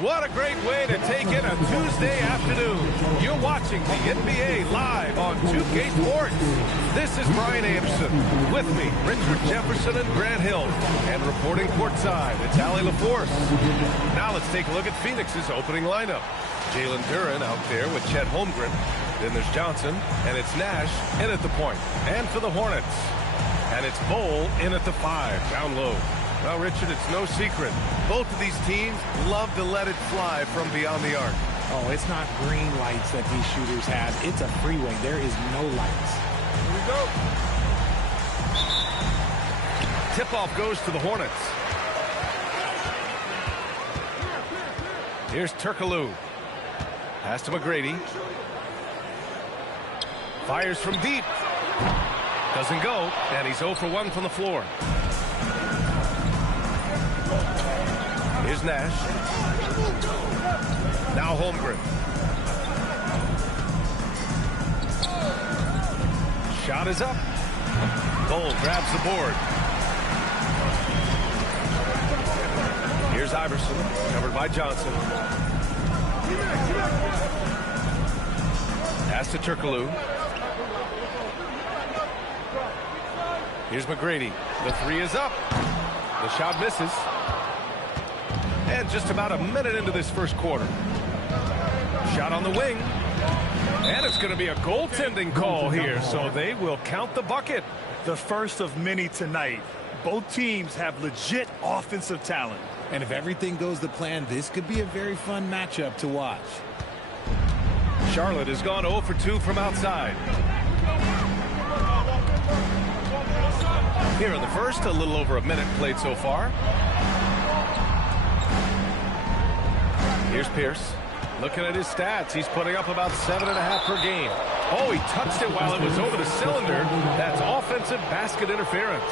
What a great way to take in a Tuesday afternoon. You're watching the NBA live on 2K Sports. This is Brian Anderson. With me, Richard Jefferson and Grant Hill. And reporting courtside, it's Allie LaForce. Now let's take a look at Phoenix's opening lineup. Jalen Duren out there with Chet Holmgren. Then there's Johnson, and it's Nash in at the point. And for the Hornets. And it's Bowl in at the 5, down low. Well, Richard, it's no secret. Both of these teams love to let it fly from beyond the arc. Oh, it's not green lights that these shooters have. It's a freeway. There is no lights. Here we go. Tip-off goes to the Hornets. Here's Turkoglu. Pass to McGrady. Fires from deep. Doesn't go, and he's 0 for 1 from the floor. Here's Nash. Now Holmgren. Shot is up. Bowl grabs the board. Here's Iverson, covered by Johnson. Pass to Turkoglu. Here's McGrady. The 3 is up. The shot misses. And just about a minute into this first quarter. Shot on the wing. And it's going to be a goaltending call here, so they will count the bucket. The first of many tonight. Both teams have legit offensive talent. And if everything goes to plan, this could be a very fun matchup to watch. Charlotte has gone 0 for 2 from outside. Here in the first, a little over a minute played so far. Here's Pierce. Looking at his stats, he's putting up about 7.5 per game. Oh, he touched it while it was over the cylinder. That's offensive basket interference.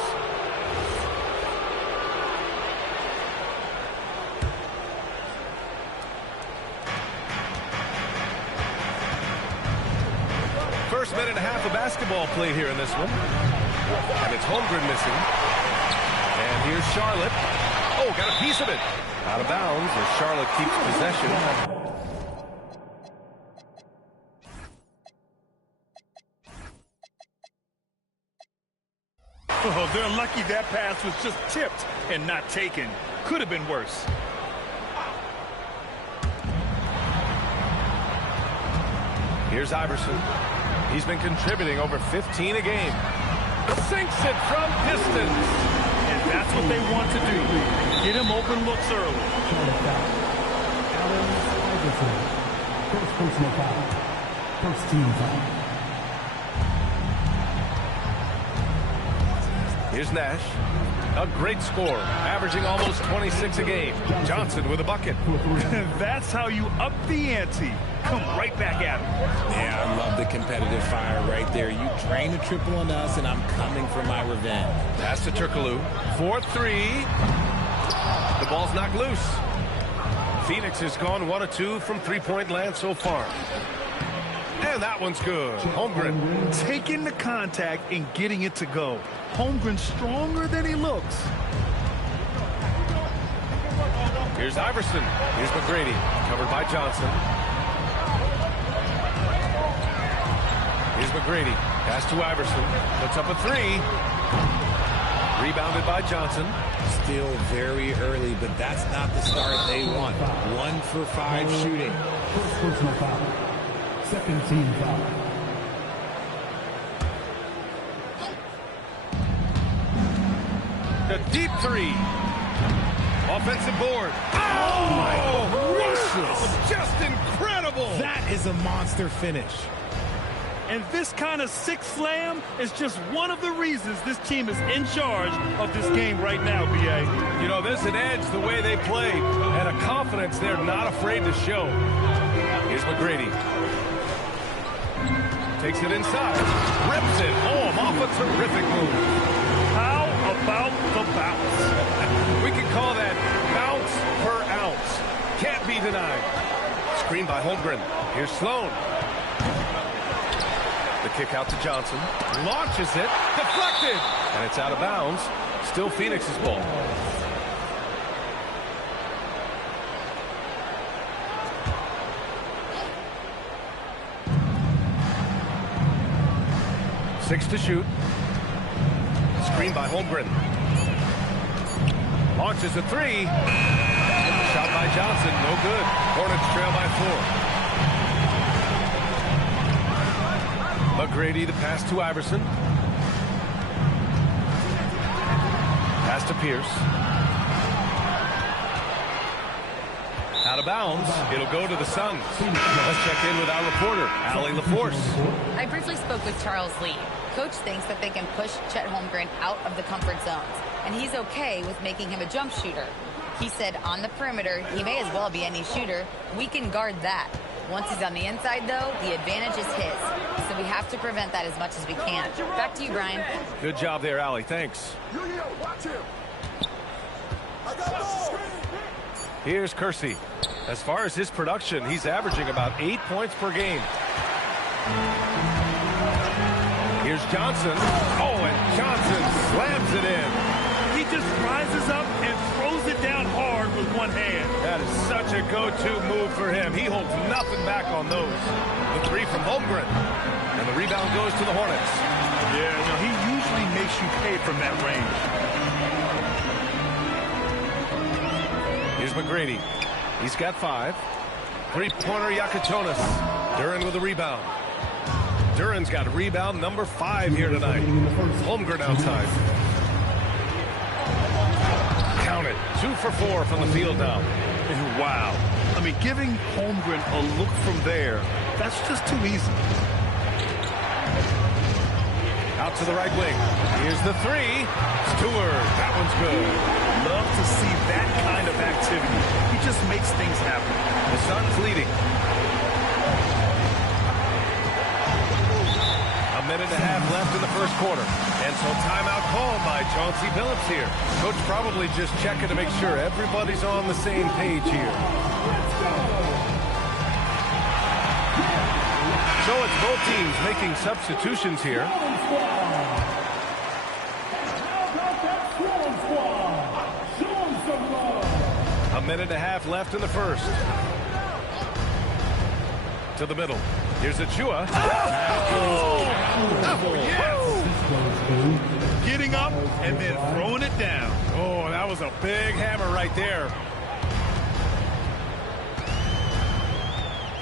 First minute and a half of basketball play here in this one. And it's Holmgren missing. And here's Charlotte. Oh, got a piece of it. Out of bounds as Charlotte keeps possession. Oh, they're lucky that pass was just tipped and not taken. Could have been worse. Here's Iverson. He's been contributing over 15 a game. Sinks it from distance. And that's what they want to do. Get him open looks early. First personal foul. First team foul. Here's Nash. A great scorer, averaging almost 26 a game. Johnson with a bucket. That's how you up the ante. Come right back at him. Yeah, I love the competitive fire right there. You drain a triple on us, and I'm coming for my revenge. Pass to Turkoglu. 4-3. The ball's knocked loose. Phoenix has gone 1 of 2 from three-point land so far. And that one's good. Holmgren. Taking the contact and getting it to go. Holmgren's stronger than he looks. Here's Iverson. Here's McGrady. Covered by Johnson. Here's McGrady. Pass to Iverson. Puts up a 3. Rebounded by Johnson. Still very early, but that's not the start they want. 1 for 5 shooting. First personal foul. Second team foul. The deep 3. Offensive board. Oh my gracious. Just incredible. That is a monster finish. And this kind of sick slam is just one of the reasons this team is in charge of this game right now, B.A. You know, there's an edge the way they play and a confidence they're not afraid to show. Here's McGrady. Takes it inside. Rips it home off a terrific move. How about the bounce? We can call that bounce per ounce. Can't be denied. Screen by Holmgren. Here's Sloan. The kick out to Johnson. Launches it. Deflected. And it's out of bounds. Still Phoenix's ball. Fakes to shoot. Screen by Holmgren. Launches a three. Shot by Johnson. No good. Hornets trail by 4. McGrady the pass to Iverson. Pass to Pierce. Out of bounds. It'll go to the Suns. Let's check in with our reporter, Allie LaForce. I briefly spoke with Charles Lee. Coach thinks that they can push Chet Holmgren out of the comfort zones, and he's okay with making him a jump shooter. He said on the perimeter, he may as well be any shooter. We can guard that. Once he's on the inside, though, the advantage is his. So we have to prevent that as much as we can. Back to you, Brian. Good job there, Allie. Thanks. Watch him. I got ball. Here's Kersey. As far as his production, he's averaging about 8 points per game. Here's Johnson. Oh, and Johnson slams it in. He just rises up and throws it down hard with one hand. That is such a go-to move for him. He holds nothing back on those. The three from Holmgren. And the rebound goes to the Hornets. Yeah, no, he usually makes you pay from that range. Here's McGrady. He's got 5. Three-pointer Yakatonis. Duren with a rebound. Duren's got rebound number 5 here tonight. Holmgren outside. Count it. 2 for 4 from the field now. And wow. I mean, giving Holmgren a look from there, that's just too easy. Out to the right wing. Here's the 3. Stewart. That one's good. Love to see that kind of activity. He just makes things happen. The Suns leading. A minute and a half left in the first quarter. And so timeout called by Chauncey Billups here. Coach probably just checking to make sure everybody's on the same page here. So it's both teams making substitutions here. A minute and a half left in the first. To the middle. Here's Achua. Oh, yes! Getting up and then throwing it down. Oh, that was a big hammer right there.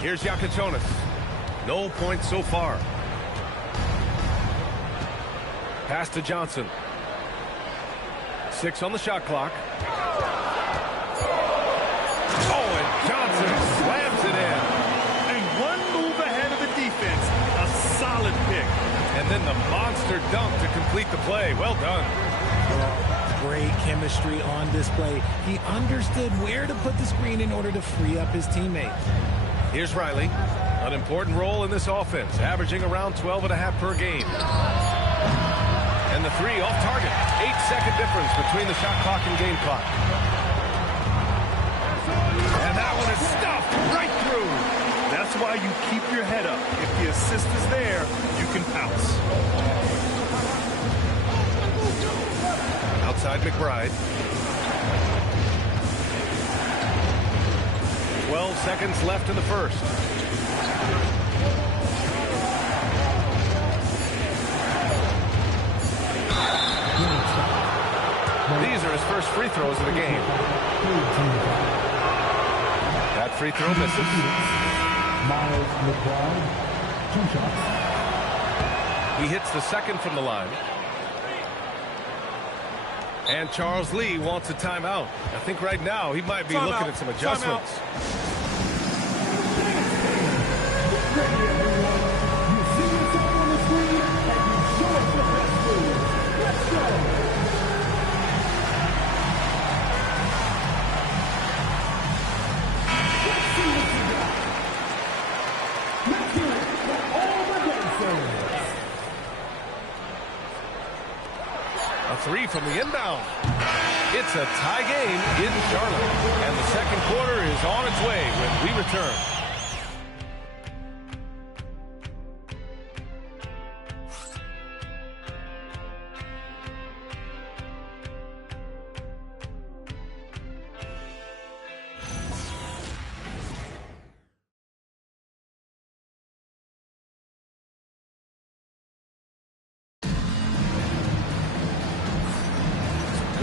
Here's Yakatonis. No points so far. Pass to Johnson. 6 on the shot clock. Oh, and Johnson slams it in. And one move ahead of the defense. A solid pick. And then the monster dunk to complete the play. Well done. Great chemistry on display. He understood where to put the screen in order to free up his teammates. Here's Riley. An important role in this offense, averaging around 12.5 per game. And the 3 off target. 8-second difference between the shot clock and game clock. And that one is stuffed right through. That's why you keep your head up. If the assist is there, you can pounce. Outside McBride. 12 seconds left in the first. These are his first free throws of the game. That free throw misses. Miles McBride, 2 shots. He hits the second from the line. And Charles Lee wants a timeout. I think right now he might be looking at some adjustments. Ready, everyone. You see yourself on the screen, and you show us the best move. Let's go. Let's see what you got. Let's hear it for all the dancers. A 3 from the inbound. It's a tie game in Charlotte. And the second quarter is on its way when we return.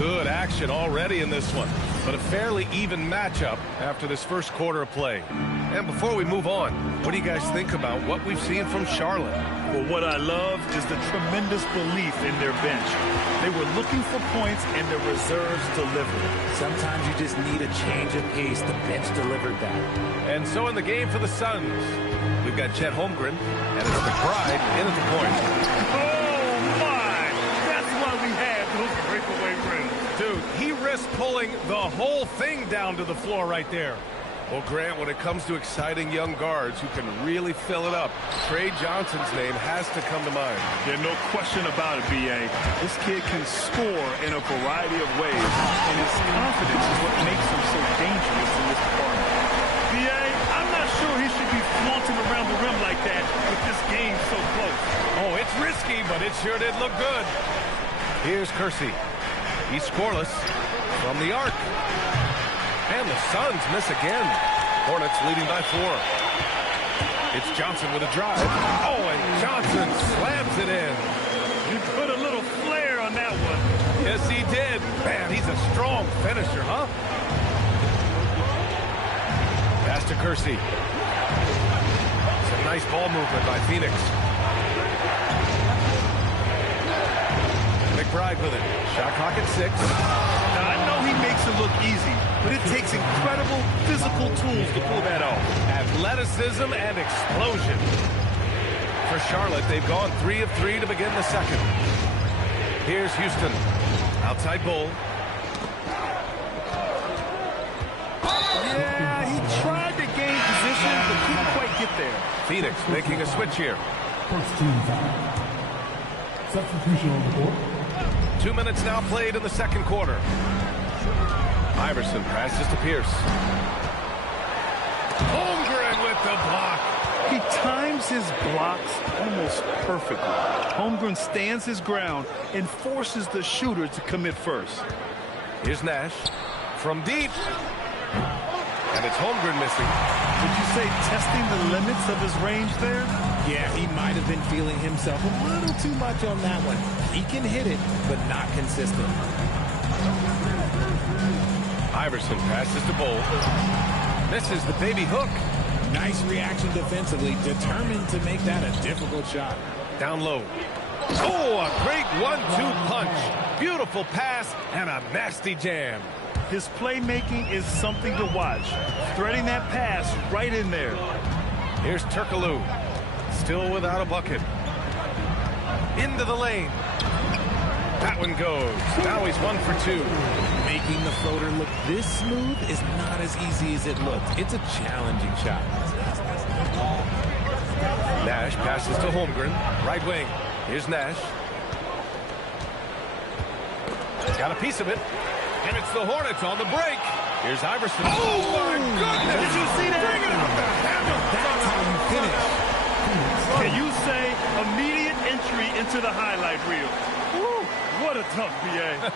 Good action already in this one, but a fairly even matchup after this first quarter of play. And before we move on, what do you guys think about what we've seen from Charlotte? Well, what I love is the tremendous belief in their bench. They were looking for points, and their reserves delivered. Sometimes you just need a change of pace. The bench delivered that. And so in the game for the Suns, we've got Chet Holmgren, and it's McBride in at the point. Oh, my! That's why we have those breakaway rims. Dude, he risked pulling the whole thing down to the floor right there. Well, Grant, when it comes to exciting young guards who can really fill it up, Trey Johnson's name has to come to mind. There's no question about it, B.A. This kid can score in a variety of ways, and his confidence is what makes him so dangerous in this department. B.A., I'm not sure he should be flaunting around the rim like that with this game so close. Oh, it's risky, but it sure did look good. Here's Kersey. He's scoreless from the arc. And the Suns miss again. Hornets leading by 4. It's Johnson with a drive. Oh, and Johnson slams it in. You put a little flair on that one. Yes, he did. Man, he's a strong finisher, huh? Pass to Kersey. Some nice ball movement by Phoenix. McBride with it. Shot clock at 6. Now, I know he makes it look easy, but it takes incredible physical tools to pull that off. Athleticism and explosion. For Charlotte, they've gone 3 of 3 to begin the second. Here's Houston. Outside Bull. Yeah, he tried to gain position, but couldn't quite get there. Phoenix making a switch here. First team foul. Substitution on the court. 2 minutes now played in the second quarter. Iverson passes to Pierce. Holmgren with the block. He times his blocks almost perfectly. Holmgren stands his ground and forces the shooter to commit first. Here's Nash from deep. And it's Holmgren missing. Would you say testing the limits of his range there? Yeah, he might have been feeling himself a little too much on that one. He can hit it, but not consistent. Iverson passes to Bull. Misses the baby hook. Nice reaction defensively, determined to make that a difficult shot. Down low. Oh, a great 1-2 punch. Beautiful pass and a nasty jam. His playmaking is something to watch. Threading that pass right in there. Here's Turkoglu. Still without a bucket. Into the lane. That one goes. Now he's 1 for 2. Making the floater look this smooth is not as easy as it looked. It's a challenging shot. Nash passes to Holmgren. Right wing. Here's Nash. Got a piece of it. And it's the Hornets on the break. Here's Iverson. Oh, my goodness. Did you see that? Bring it up the handle. That's how you finish. Can you say immediate entry into the highlight reel? Woo, what a tough BA.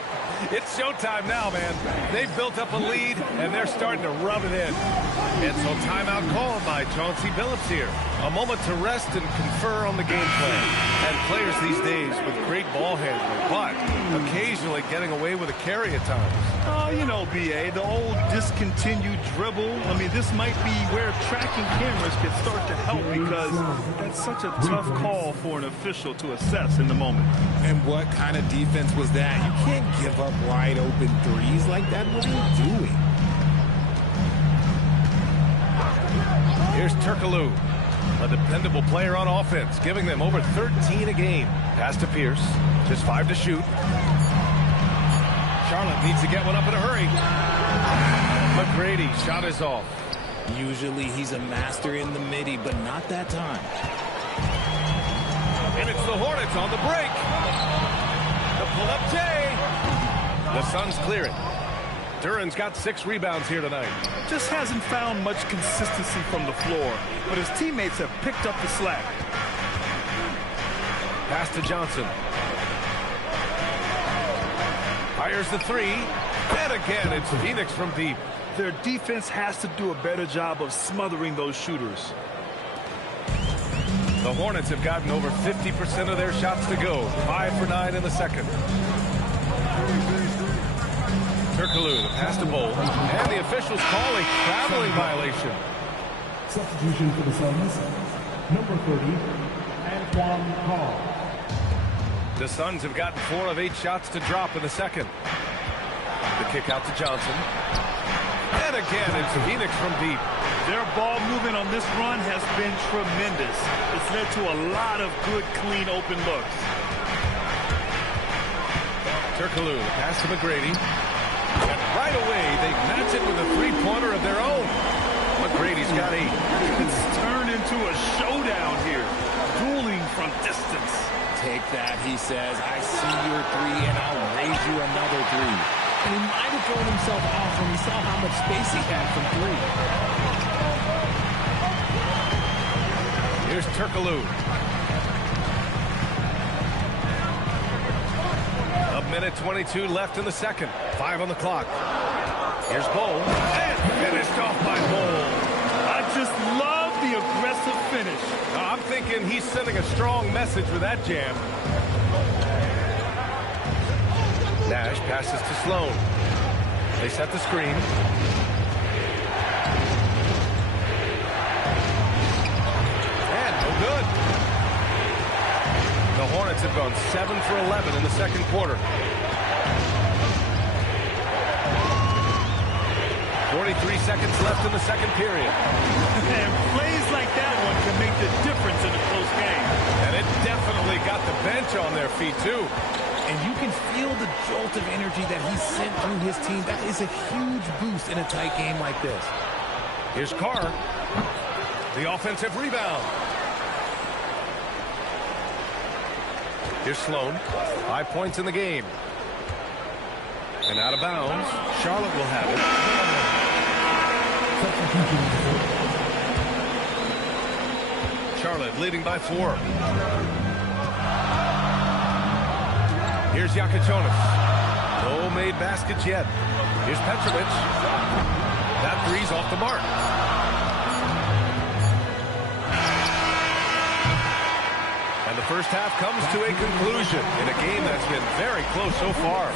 It's showtime now, man. They've built up a lead, and they're starting to rub it in. And so timeout called by Chauncey Billups here. A moment to rest and confer on the game plan. And players these days with great ball handling, but occasionally getting away with a carry at times. Oh, you know, BA, the old discontinued dribble. I mean, this might be where tracking cameras can start to help because that's such a tough call for an official to assess in the moment. And what kind of defense was that? You can't give up wide open threes like that. What are you doing? Here's Turkoglu, a dependable player on offense, giving them over 13 a game. Pass to Pierce, just 5 to shoot. Charlotte needs to get one up in a hurry. McGrady, shot is off. Usually he's a master in the midi, but not that time. And it's the Hornets on the break. The pull-up J. The Suns clear it. Duren's got 6 rebounds here tonight. Just hasn't found much consistency from the floor, but his teammates have picked up the slack. Pass to Johnson. Fires the 3. And again, it's Phoenix from deep. Their defense has to do a better job of smothering those shooters. The Hornets have gotten over 50% of their shots to go. 5 for 9 in the second. Turkoglu, the pass to Bowl, and the officials call a traveling violation. Substitution for the Suns, number 30, Antoine Carr. The Suns have gotten 4 of 8 shots to drop in the second. The kick out to Johnson. And again, it's Phoenix from deep. Their ball movement on this run has been tremendous. It's led to a lot of good, clean, open looks. Turkoglu, the pass to McGrady. And right away, they match it with a three-pointer of their own. McGrady's got 8. It's turned into a showdown here. Dueling from distance. Take that, he says. I see your 3, and I'll raise you another 3. And he might have thrown himself off when he saw how much space he had from 3. Here's Turkoglu. A minute 22 left in the second. 5 on the clock. Here's Bowl. And finished off by Bowl. I just love the aggressive finish. I'm thinking he's sending a strong message with that jam. Nash passes to Sloan. They set the screen. And no good. The Hornets have gone 7 for 11 in the second quarter. 43 seconds left in the second period. And plays like that one can make the difference in a close game. And it definitely got the bench on their feet, too. And you can feel the jolt of energy that he sent through his team. That is a huge boost in a tight game like this. Here's Carr. The offensive rebound. Here's Sloan. 5 points in the game. And out of bounds. Charlotte will have it. Charlotte leading by 4. Here's Yakichonis. No made baskets yet. Here's Petrovic. That three's off the mark. And the first half comes to a conclusion in a game that's been very close so far.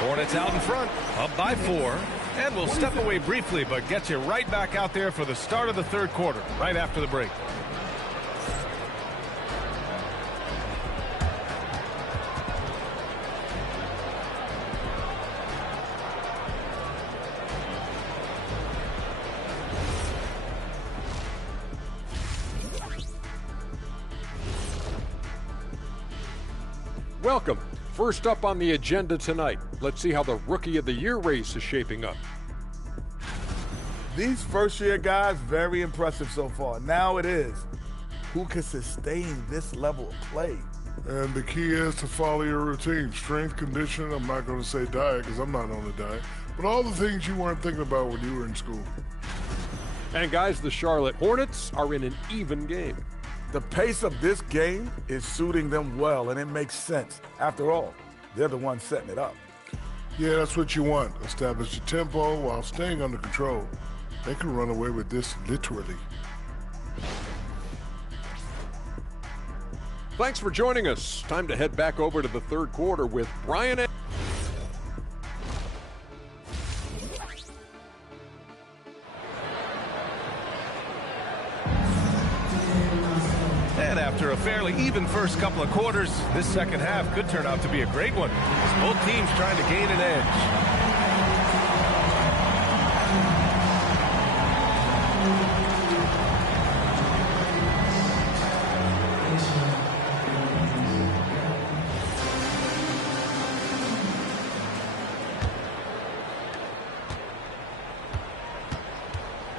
Hornets out in front, up by 4. And we'll step away briefly, but get you right back out there for the start of the third quarter, right after the break. Welcome. First up on the agenda tonight, let's see how the Rookie of the Year race is shaping up. These first-year guys, very impressive so far. Now it is, who can sustain this level of play? And the key is to follow your routine. Strength, conditioning, I'm not going to say diet because I'm not on a diet, but all the things you weren't thinking about when you were in school. And guys, the Charlotte Hornets are in an even game. The pace of this game is suiting them well, and it makes sense. After all, they're the ones setting it up. Yeah, that's what you want. Establish the tempo while staying under control. They can run away with this literally. Thanks for joining us. Time to head back over to the third quarter with Brian. And after a fairly even first couple of quarters, this second half could turn out to be a great one, as both teams trying to gain an edge.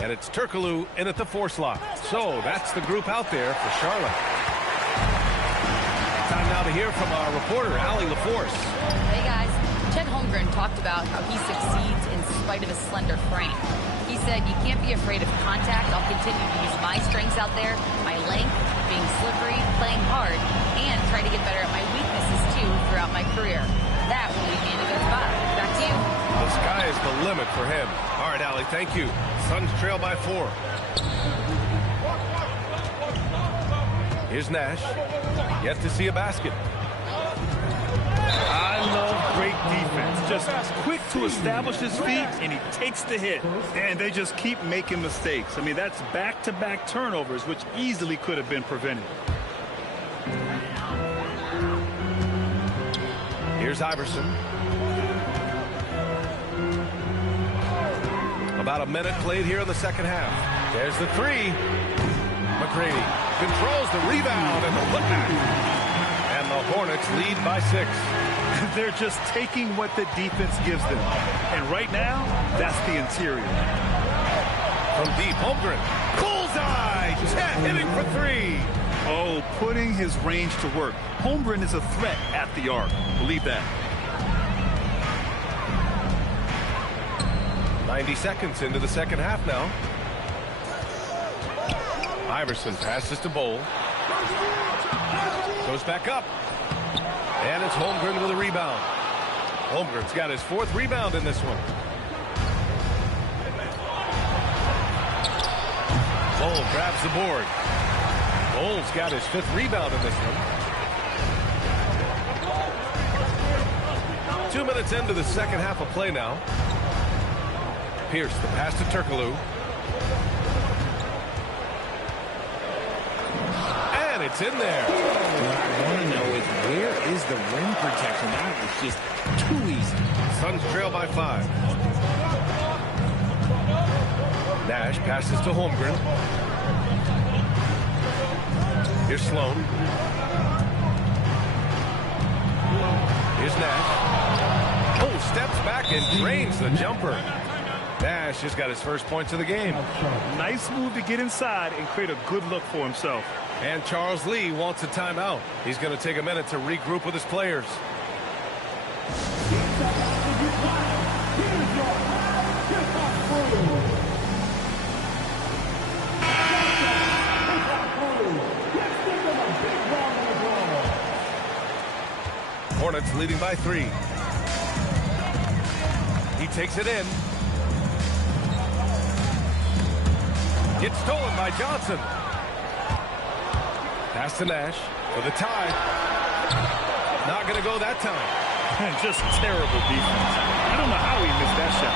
And it's Turkoglu in at the 4 slot. So that's the group out there for Charlotte. Time now to hear from our reporter, Allie LaForce. Hey guys, Chet Holmgren talked about how he succeeds in spite of his slender frame. He said, "You can't be afraid of contact. I'll continue to use my strengths out there, my length, being slippery, playing hard, and try to get better at my weaknesses too throughout my career. That will lead me in a good spot." Back to you. The sky is the limit for him. All right, Allie, thank you. Suns trail by 4. Here's Nash. Yet to see a basket. I love great great defense. Just quick to establish his feet, and he takes the hit. And they just keep making mistakes. I mean, that's back-to-back turnovers, which easily could have been prevented. Here's Iverson. About a minute played here in the second half. There's the three. McGrady controls the rebound and the putback. And the Hornets lead by 6. They're just taking what the defense gives them. And right now, that's the interior. From deep, Holmgren. Bullseye! Chet hitting for 3. Oh, putting his range to work. Holmgren is a threat at the arc. Believe that. 90 seconds into the second half now. Iverson passes to Bowl. Goes back up. And it's Holmgren with a rebound. Holmgren's got his 4th rebound in this one. Bowl grabs the board. Bowl's got his 5th rebound in this one. 2 minutes into the second half of play now. Pierce, the pass to Turkoglu. And it's in there. What I want to know is, where is the rim protection? That was just too easy. Suns trail by 5. Nash passes to Holmgren. Here's Sloan. Here's Nash. Oh, steps back and drains the jumper. Nash has got his first points of the game. Nice move to get inside and create a good look for himself. And Charles Lee wants a timeout. He's going to take a minute to regroup with his players. Hornets leading by 3. He takes it in. It's stolen by Johnson. Pass to Nash for the tie. Not going to go that time. Just terrible defense. I don't know how he missed that shot.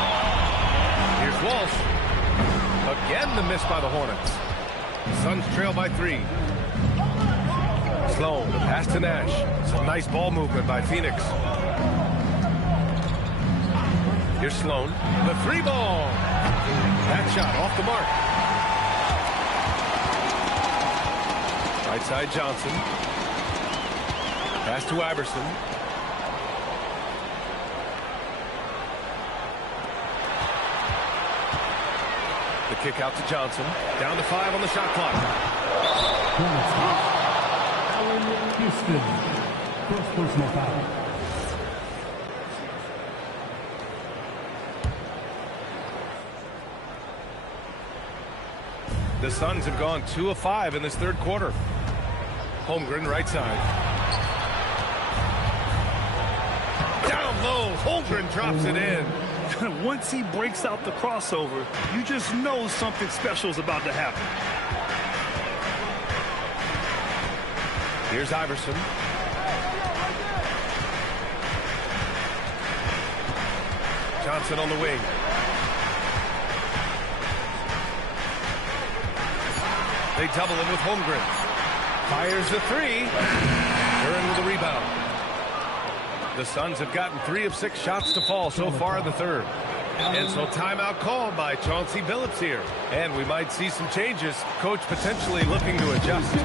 Here's Walsh. Again the miss by the Hornets. Suns trail by 3. Sloan, the pass to Nash. Some nice ball movement by Phoenix. Here's Sloan. The 3-ball. That shot off the mark. Right side Johnson. Pass to Iverson. The kick out to Johnson. Down to 5 on the shot clock. Houston, first personal foul. The Suns have gone 2 of 5 in this third quarter. Holmgren right side. Down low, Holmgren drops it in. Once he breaks out the crossover, you just know something special is about to happen. Here's Iverson. Johnson on the wing. They double him with Holmgren. Fires the 3. Duren with the rebound. The Suns have gotten 3 of 6 shots to fall so far in the third. And so timeout called by Chauncey Billups here. And we might see some changes. Coach potentially looking to adjust.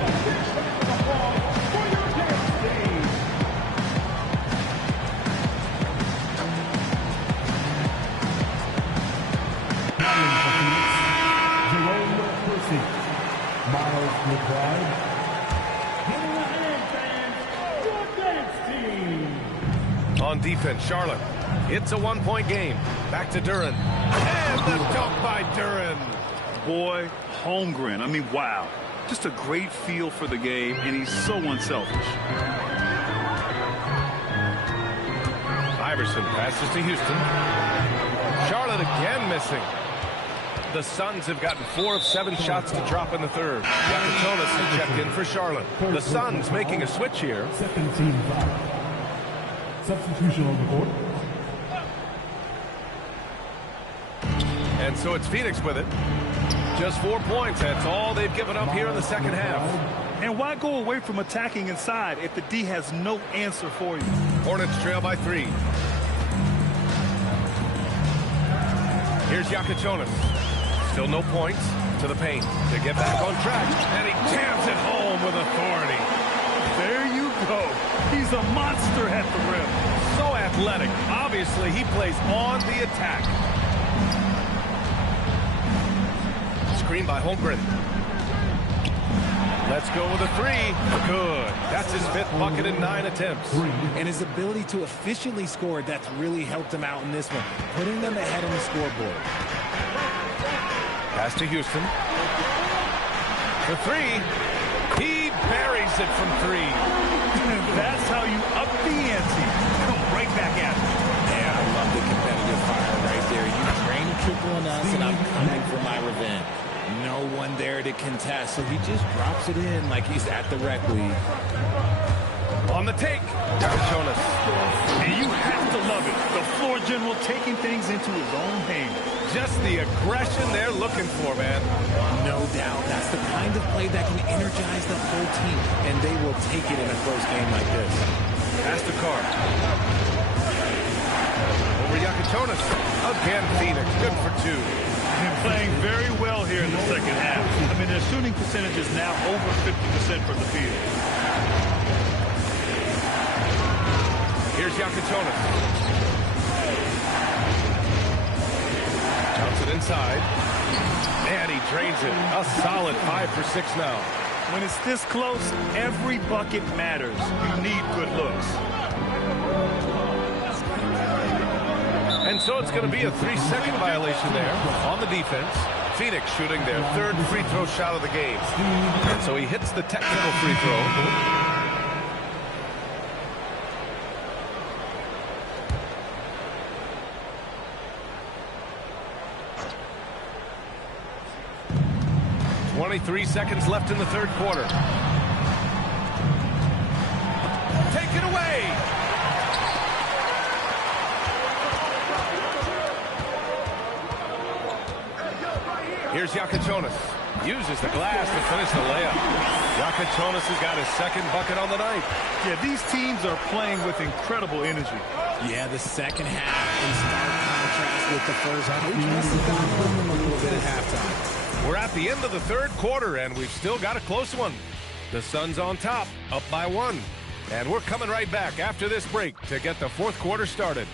On defense, Charlotte. It's a 1-point game. Back to Duren. And the dunk by Duren. Boy, Holmgren. I mean, wow. Just a great feel for the game, and he's so unselfish. Iverson passes to Houston. Charlotte again missing. The Suns have gotten 4 of 7 shots to drop in the third. Yakatonis has checked in for Charlotte. The Suns making a switch here. Substitution on the court. And so it's Phoenix with it. Just 4 points. That's all they've given up here in the second half. And why go away from attacking inside if the D has no answer for you? Hornets trail by 3. Here's Yakachonis. Still no points to the paint. They get back on track, and he jams it home with authority. There you go. He's a monster at the rim. So athletic. Obviously, he plays on the attack. Screen by Holmgren. Let's go with a 3. Good. That's his 5th bucket in 9 attempts. And his ability to efficiently score, that's really helped him out in this one, putting them ahead on the scoreboard. Pass to Houston. The 3. He buries it from 3. That's how you up the ante. Come right back at it. Yeah, I love the competitive fire right there. You drain a triple on us, and I'm coming for my revenge. No one there to contest, so he just drops it in like he's at the rec league. On the take, Jonas. And you have to love it. The floor general taking things into his own hands. Just the aggression they're looking for, man. No doubt. That's the kind of play that can energize the whole team, and they will take it in a close game like this. Pass to Carr. Over Yakachonis. Again, Phoenix. Good for 2. And playing very well here in the second half. I mean, their shooting percentage is now over 50% from the field. Here's Yakachonis. Counts it inside. And he drains it. A solid 5 for 6 now. When it's this close, every bucket matters. You need good looks. And so it's going to be a 3-second violation there on the defense. Phoenix shooting their 3rd free throw shot of the game. And so he hits the technical free throw. .23 seconds left in the 3rd quarter. Take it away! Here's Yakachonis. Uses the glass to finish the layup. Yakachonis has got his 2nd bucket on the night. Yeah, these teams are playing with incredible energy. Yeah, the second half in stark contrast with the first. Coach must have gotten with them a little bit at halftime. We're at the end of the 3rd quarter, and we've still got a close one. The Suns on top, up by 1. And we're coming right back after this break to get the 4th quarter started.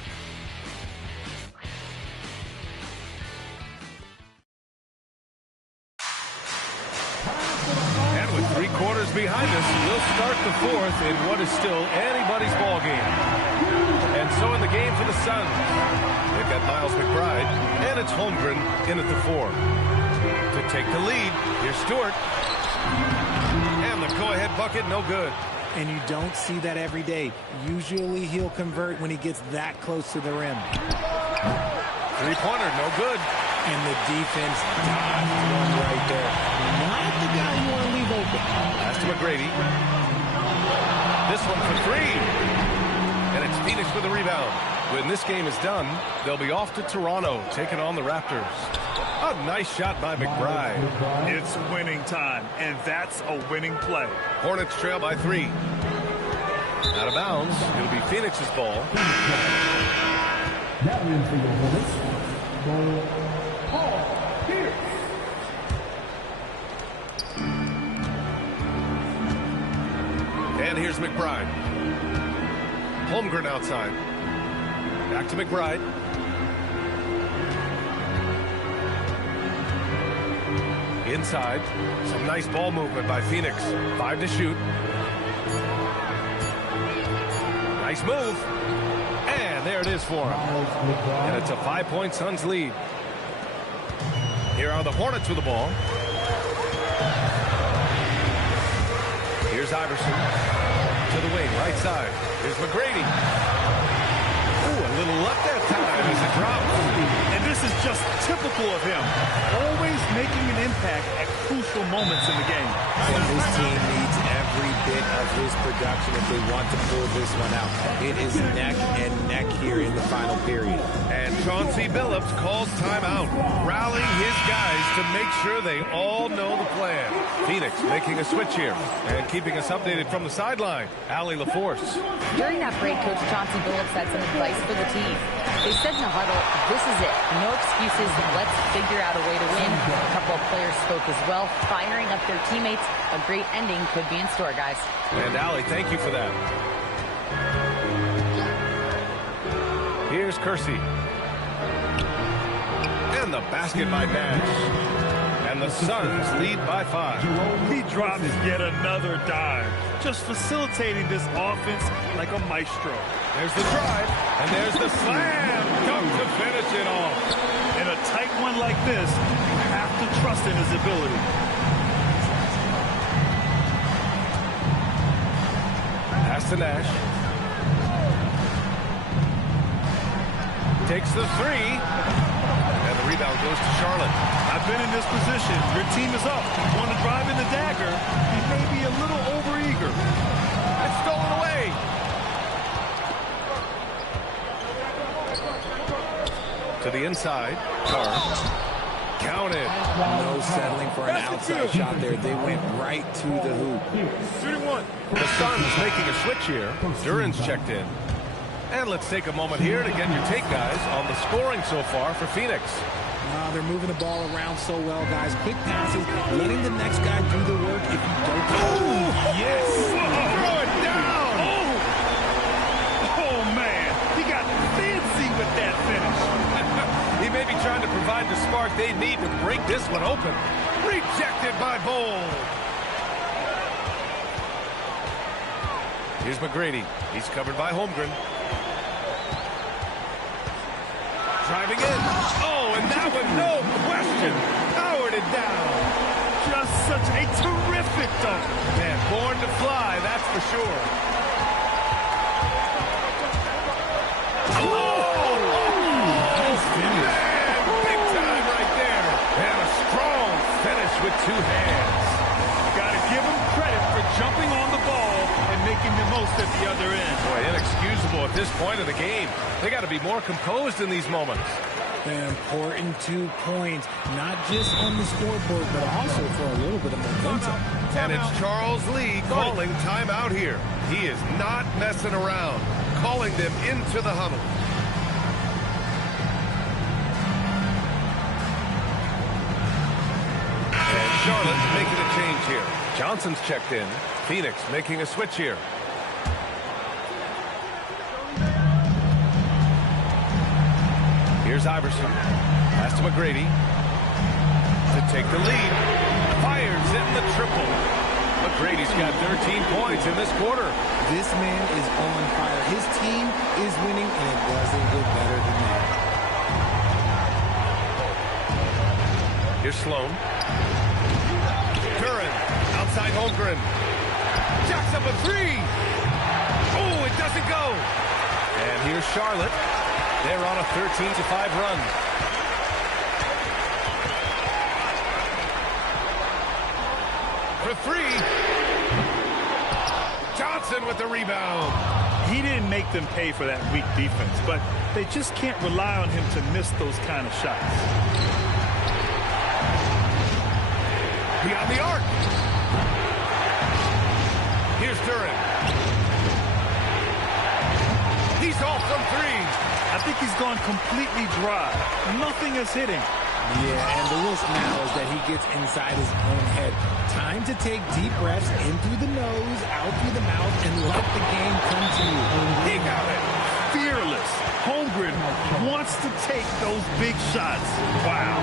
And with 3 quarters behind us, we'll start the 4th in what is still anybody's ball game. And so in the game for the Suns, they've got Miles McBride, and it's Holmgren in at the 4. To take the lead, here's Stewart. And the go-ahead bucket, no good. And you don't see that every day. Usually he'll convert when he gets that close to the rim. 3-pointer, no good. And the defense dodged one right there. Not the guy you want to leave open. Pass to McGrady. This one for 3. And it's Phoenix with the rebound. When this game is done, they'll be off to Toronto, taking on the Raptors. A nice shot by McBride. It's winning time, and that's a winning play. Hornets trail by 3. Out of bounds. It'll be Phoenix's ball. That win for your Hornets. Ball, Paul Pierce. And here's McBride. Holmgren outside. Back to McBride. Inside. Some nice ball movement by Phoenix. 5 to shoot. Nice move. And there it is for him. And it's a 5-point Suns lead. Here are the Hornets with the ball. Here's Iverson. To the wing, right side. Here's McGrady. Ooh, a little luck that time as it drops. And this is just typical of him. Always making an impact at crucial moments in the game. And this team needs every every bit of his production if they want to pull this one out. It is neck and neck here in the final period. And Chauncey Billups calls timeout, rallying his guys to make sure they all know the plan. Phoenix making a switch here and keeping us updated from the sideline. Allie LaForce. During that break, Coach Chauncey Billups had some advice for the team. They said in the huddle, this is it. No excuses. Let's figure out a way to win. A couple of players spoke as well, firing up their teammates. A great ending could be in store, guys. And Allie, thank you for that. Here's Kersey. And the basket by Nash. And the Suns lead by 5. He drops yet another dive, just facilitating this offense like a maestro. There's the drive, and there's the slam dunk to finish it off. In a tight one like this, you have to trust in his ability. Pass to Nash. Takes the 3. And the rebound goes to Charlotte. I've been in this position. Your team is up. You want to drive in the dagger. He may be a little overeager. It's stolen away. To the inside. Carr. Counted. No settling for an outside shot there. They went right to the hoop. Shooting one. The Suns making a switch here. Duren's checked in. And let's take a moment here to get your take, guys, on the scoring so far for Phoenix. They're moving the ball around so well, guys. Quick passes, letting the next guy do the work if you don't. Oh, yes! Throw it down! Oh, man. He got fancy with that finish. He may be trying to provide the spark they need to break this one open. Rejected by Bowl. Here's McGrady. He's covered by Holmgren. Driving in. Oh, and that one, no question, powered it down. Just such a terrific dunk. Man, born to fly, that's for sure. Oh! Man, big time right there. And a strong finish with 2 hands. Got to give him credit for jumping on the ball and making the most at the other end. Boy, inexcusable at this point of the game. They got to be more composed in these moments. An important 2 points, not just on the scoreboard, but also for a little bit of momentum. And it's Charles Lee calling timeout here. He is not messing around, calling them into the huddle. And Charlotte making a change here. Johnson's checked in. Phoenix making a switch here. Here's Iverson. Pass to McGrady. To take the lead. Fires in the triple. McGrady's got 13 points in this quarter. This man is on fire. His team is winning, and it doesn't get better than that. Here's Sloan. Duren. Outside Holmgren. Jacks up a 3. Oh, it doesn't go. And here's Charlotte. They're on a 13-5 run. For 3. Johnson with the rebound. He didn't make them pay for that weak defense, but they just can't rely on him to miss those kind of shots. Beyond the arc. Here's Duren. He's off from 3. I think he's gone completely dry. Nothing is hitting. Yeah, and the risk now is that he gets inside his own head. Time to take deep breaths in through the nose, out through the mouth, and let the game come to you. He got it. Fearless. Holmgren wants to take those big shots. Wow.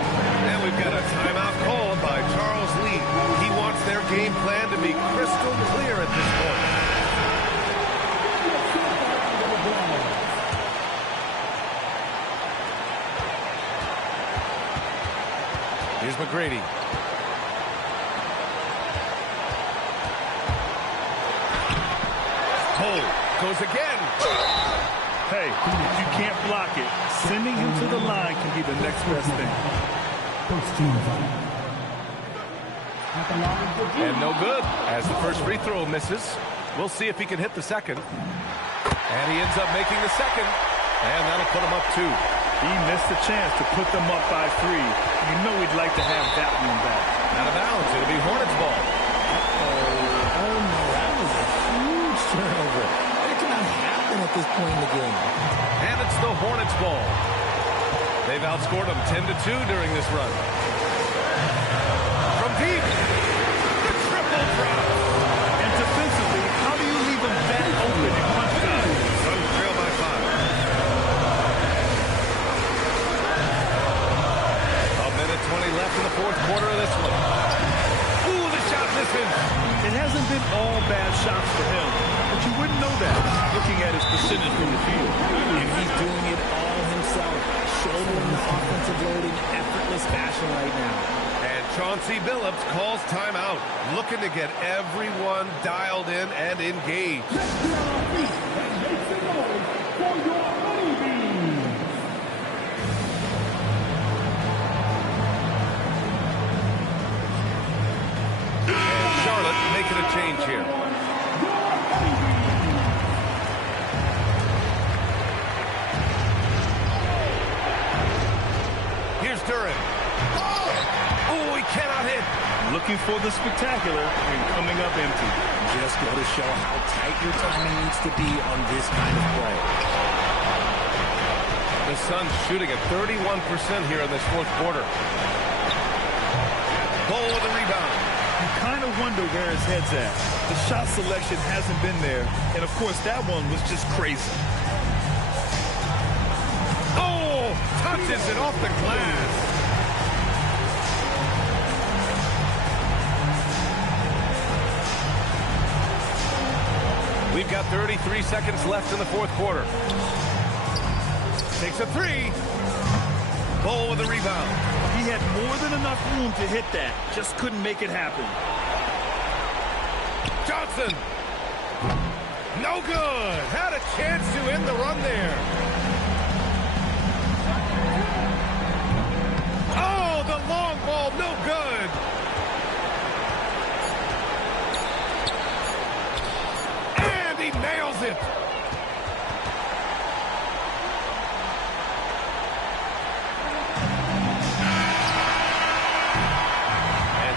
And we've got a timeout called by Charles Lee. He wants their game plan to be crystal clear at this point. Here's McGrady. Hole goes again. Hey, if you can't block it, sending him to the line can be the next best thing. And no good, as the first free throw misses. We'll see if he can hit the second. And he ends up making the second. And that'll put him up 2. He missed the chance to put them up by 3. You know he'd like to have that one back. Out of bounds. It'll be Hornets ball. Oh, no, that was a huge turnover. That cannot happen at this point in the game. And it's the Hornets ball. They've outscored them 10-2 during this run. From deep, the triple drop. And defensively, how do you leave them that open in punch time? Suns trail by 5. A minute 20 left in the fourth quarter of this one. Ooh, the shot misses. It hasn't been all bad shots for him, but you wouldn't know that looking at his percentage from the field. And he's doing it all himself, shouldering the offensive load in effortless fashion right now. And Chauncey Billups calls timeout, looking to get everyone dialed in and engaged. Let's get on our feet and make some noise for your money beans. And Charlotte making a change here. Here's Duren. Oh, he cannot hit. Looking for the spectacular and coming up empty. Just go to show how tight your timing needs to be on this kind of play. The Suns shooting at 31% here in this fourth quarter. Bull with the rebound. You kind of wonder where his head's at. The shot selection hasn't been there, and of course that one was just crazy. Oh, touches it off the glass. We've got 33 seconds left in the fourth quarter. Takes a 3. Bull with the rebound. He had more than enough room to hit that. Just couldn't make it happen. Johnson. No good. Had a chance to end the run there. Oh, the long ball. No good. And he nails it.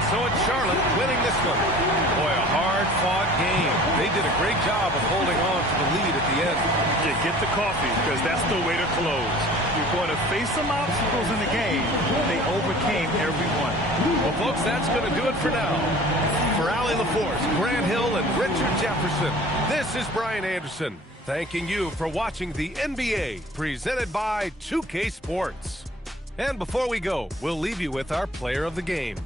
So it's Charlotte winning this one. Boy, a hard-fought game. They did a great job of holding on to the lead at the end. Yeah, get the coffee, because that's the way to close. You're going to face some obstacles in the game. They overcame every one. Well, folks, that's going to do it for now. For Allie LaForce, Grant Hill, and Richard Jefferson, this is Brian Anderson, thanking you for watching the NBA, presented by 2K Sports. And before we go, we'll leave you with our player of the game.